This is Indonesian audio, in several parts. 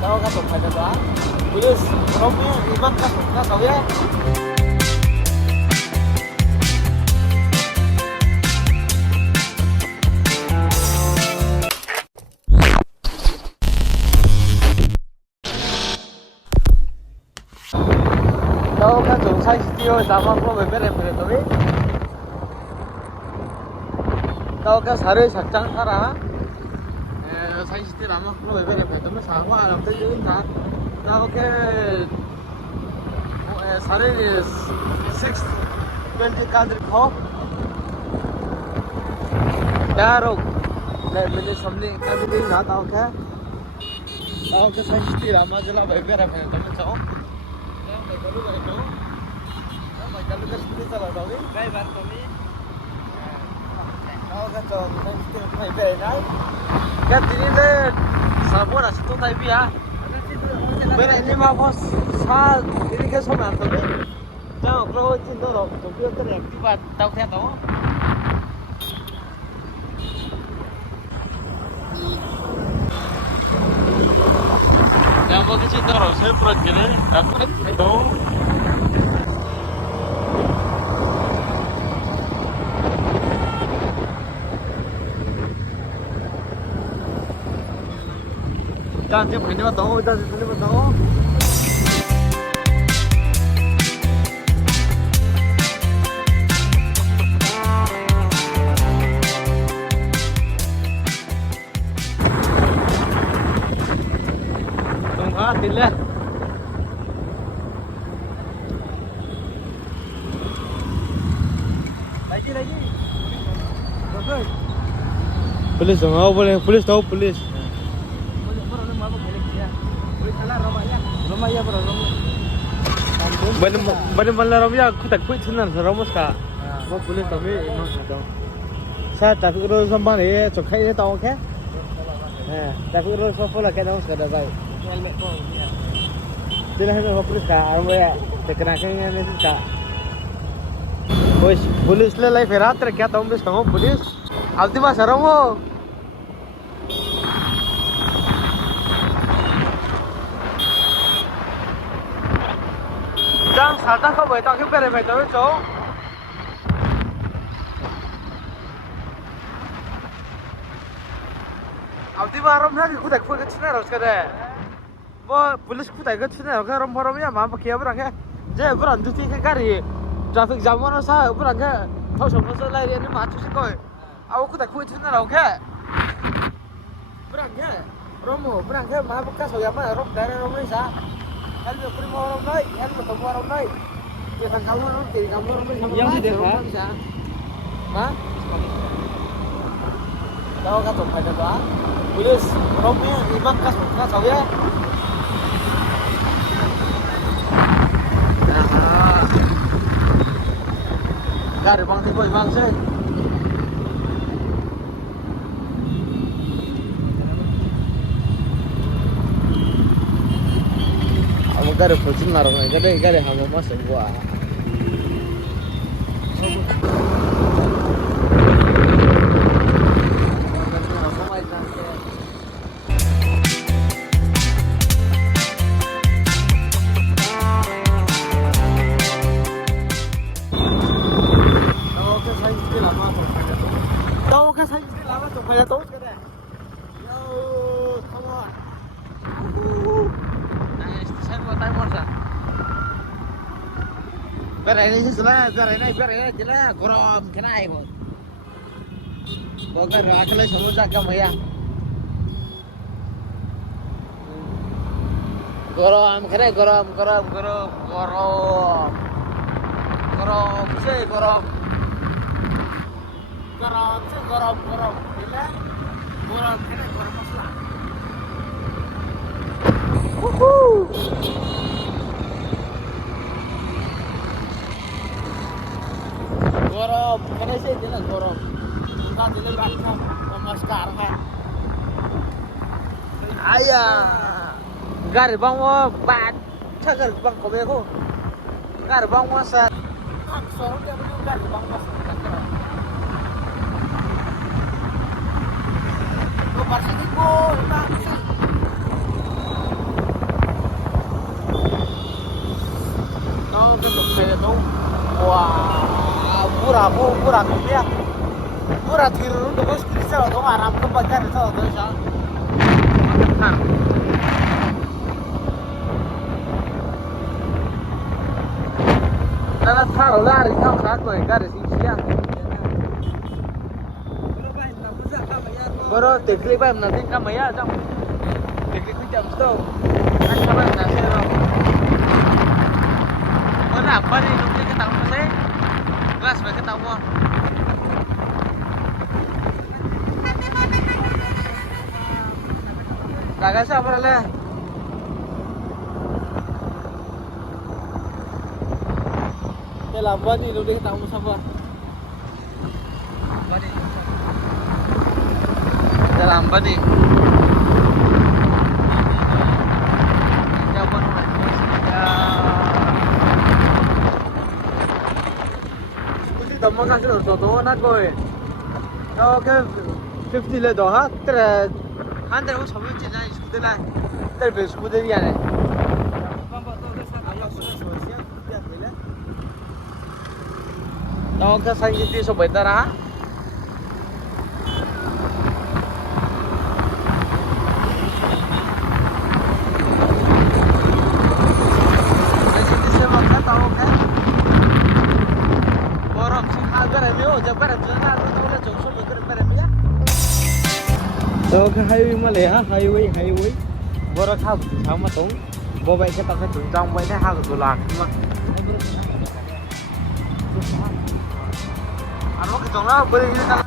Tahu kan tuh ada doa. Terus romnya imam kan nggak tahu ya. Tahu kan tuh saya studio sama pro beber tuh. Tahu kan hari sakjang sarah. Saya studio sama pro beber tuh sama alam tuh juga kan. Tahu kan hari 6:20 country call. Daruk. Dan menjadi something kami ini nggak tahu kan. Tahu kan saya studio sama jelas beber tuh cowok. Kalau kan itu, kalau kan seperti salah tahu ni. Baik bantu ni. Kalau kan tu, saya mesti baik baik ni. Kan ini le, sabun asal tu tapi ya. Berat ini mah bos, sah ini kan sama tu ni. Jangan kalau cinta lo, komputer aktif tahu saya tahu. Yang mau cinta lo, saya pernah gini, aku tahu. Jangan dia begini mah tahu, jangan begini mah tahu. Tunggu tidak. Lagi. Bagus. Polis dong, boleh polis tahu polis. Bani malah ramya aku tak kuat senar seramus ka. Mau polis kami imam kata. Saya tak kira sampai ni cokai ni tahu ke? Tak kira sampai lah kena usah dah baik. Tidak hendak polis ka, arwah ya. Terkenanya ni ka. Bos polis le lagi ferat terkaya tahu bos kamu polis. Alti mas seramu. Jangan salah kau boleh tangkap beres tu cowok. Abdi maram nak aku tak boleh kecil harus kena. Bo polis aku tak kecil harus kena maram ya mana pakai apa orang ke? Jadi berang tu tiga kali. Traffic jam mana sah berang ke? Tahu siapa sah lari ni macam tu kau. Aku tak boleh kecil harus ke? Berang ke? Romo berang ke? Mana pakai soya mana rom dari rom ni sah. Kalau aku mau orang lain, kalau kamu orang lain, jangan kamu nanti kamu orang lain. Yang di depan bisa, mah? Tahu kan tuh ada doa. Polis romnya imam kas tahu ya? Dari bang tiba imam sih. Gare pochin naro gare hamo mas gua tahu kan saya lama tuh pada tahu kan yo come on saya mau tanya masa biar ini jelas korom kena ibu bogar akal semua cakap ya korom kena korom sih korom gila korom kena korom masalah Gorom, kena sih jelas gorom. Enggak jelas rasa pemaskar kan. Ayah, gar bang wo bat, cagar bang kobe ko. Gar bang wo sa. Aksor dia betul gar bang wo sa. Ko parsini ko, tak bisa. murah ya. Murah tiru tuh bos bisa tuh Arab kebagian itu tuh ya. Nah. Karena taruh lari kau saat kau enggak ada sih siang. Baru teknik apa nanti kamu ya jam. Teknik itu jam tuh. Kan kamu nanti lo. Mana apa nih nanti ketemu sih? Gelas baik ketemu. Kagak siapa lah. Lambat nih udah ketemu sama. Lambat nih. Jawaban mana? Kusi tama kan sudah soto nak kau. Oke, 50 le doh, ter, hantar वो सब चीज़ ना इसको दिला, ter बेसको दे दिया ने. Tahu ke saya itu sebentar ah? Jadi saya makan tahu kan? Borong sih agar emiu, jabar jalan tu tahu lah jauh so beker emiu. Tahu ke highway mana ya? Highway. Borong khab sama tu, bawa kita ke tunjang bawa ni hak tulak mah. Anu ketengah boleh kita.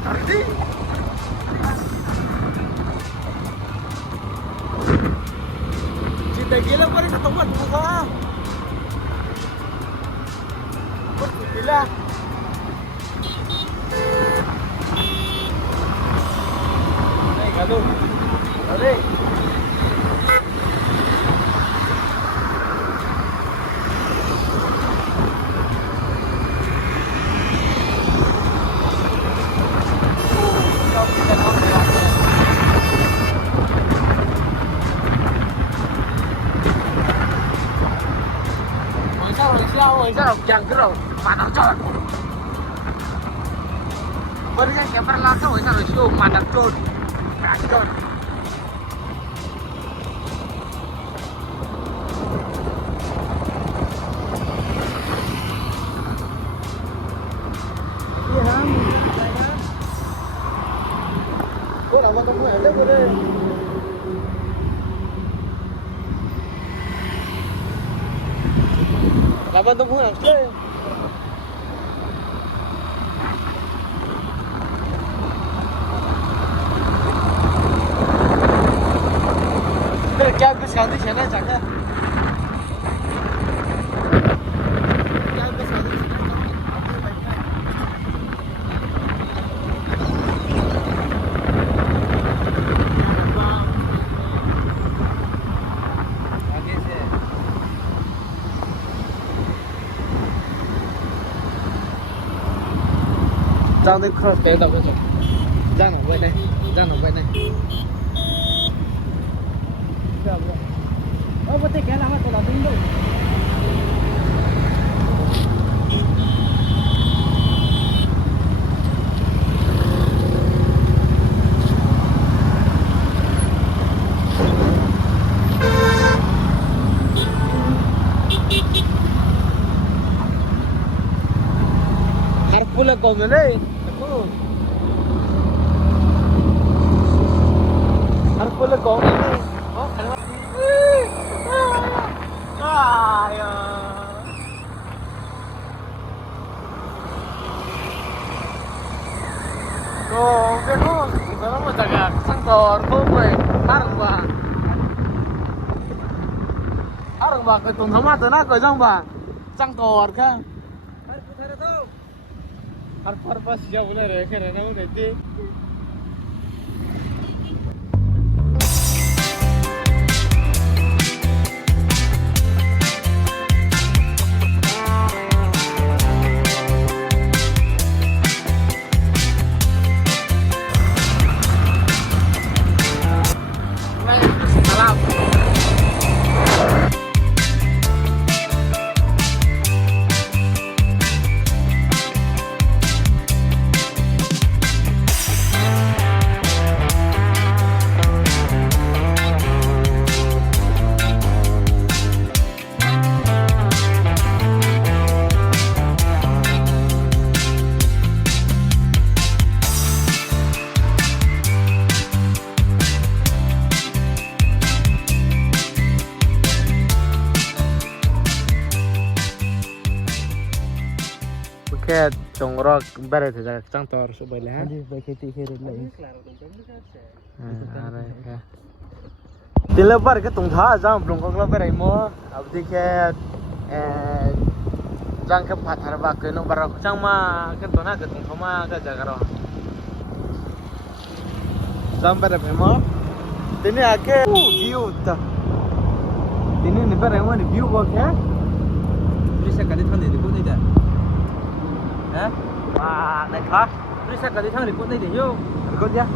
Tadi. Cinta gila pa rin katawan mo ka. Gila. Ay, galo. Dali. Sao chẳng cái đâu mà nó tròn. Bên cái phải là sao rồi sao mà nó tròn. Cả tròn. Cô nào mà không phải đấy cô đây. Laban tu pun nak play. Terus क्या कुछ शादी चलना चाहता है? क्या कुछ शादी Giang đi cross bé đâu cái chỗ. Giang ở bên đây. Oh, betul ke lama tu dah tunggu. Harus pula kau ni. Harus pula kau ni. Oh, kenapa? Ya. Kau kita mau jaga sangkor, kau harang ba ke tun sama tu nak kau jang ba, sangkor kan? har pas ya boleh reke kamu nanti. Oke, congrok beres aja cang tor sebelah ha. Jadi baik itu lagi. Dilebar ke tungtha jam belum kau lebar imo. Abdi ke jang ke pathar ba ke no barak cang ma ke tona ke tungtha ma ke jaga ro. Jam beres imo. Dini ake view ta. Dini ni beres imo ni view ba ke? Bisa kali thang ni pun ni dah. Wah, naik kah? Bisa kali thang ni pun ni dah yo. Ikut ya.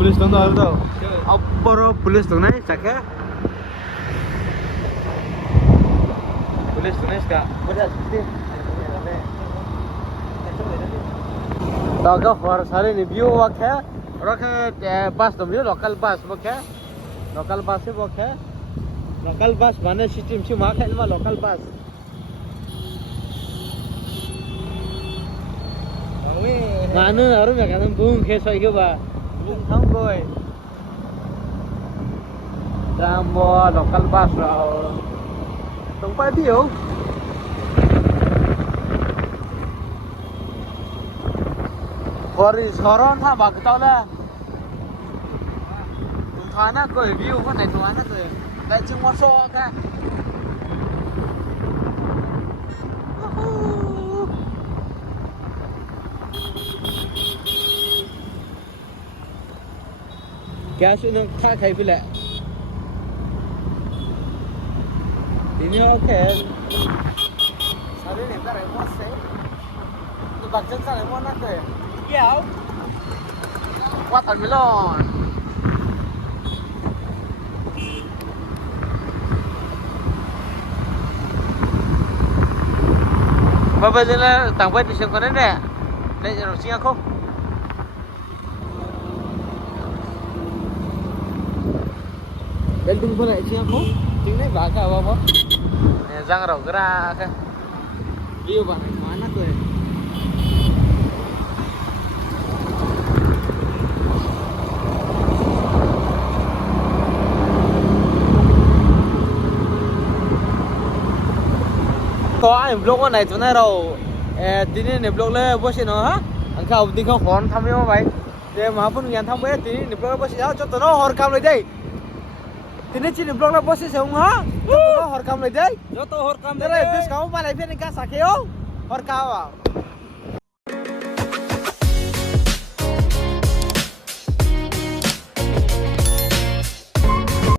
Police तो आ रहा अब बरो पुलिस तो नहीं सके पुलिस तो नहीं इसका बड़ा तो का फॉर सारे रिव्यू वक्त है रखे बस तो व्यू लोकल बस वक्त है लोकल बस से वक्त है लोकल बस बने सिस्टम से मार है लोकल बस मानो और मैं कहता हूँ बूम के सोई के बा không coi ra mua local bus rồi không phải biểu Boris Horon tha bạc tao là thoáng á coi view con này thoáng á rồi lại chừng một số cái क्या सुनो था खाई भी ले ini oke सारे ने कर मत से तो बच्चन सारे मत ना करे क्या watermelon Bapak jelas tambah di sana deh deh harusnya aku Belum pun nak siap ko, tinggal baca apa? Jangan ragu gerak. View banget mana tu? Có ai vlog con này chỗ này đâu? Tí này vlog lên bớt xí nữa hả? Anh khảo tí không còn thăm đi mà vậy? Để mà pun ngan thăm bé tí này vlog bớt xí áo cho tụi nó hor cam lại đây. Tini cini blog na bosses yung ha? Joto hor kam lay day? Joto hor kam Dere, bis kamu malay pin ka sakyo? Hor kawa.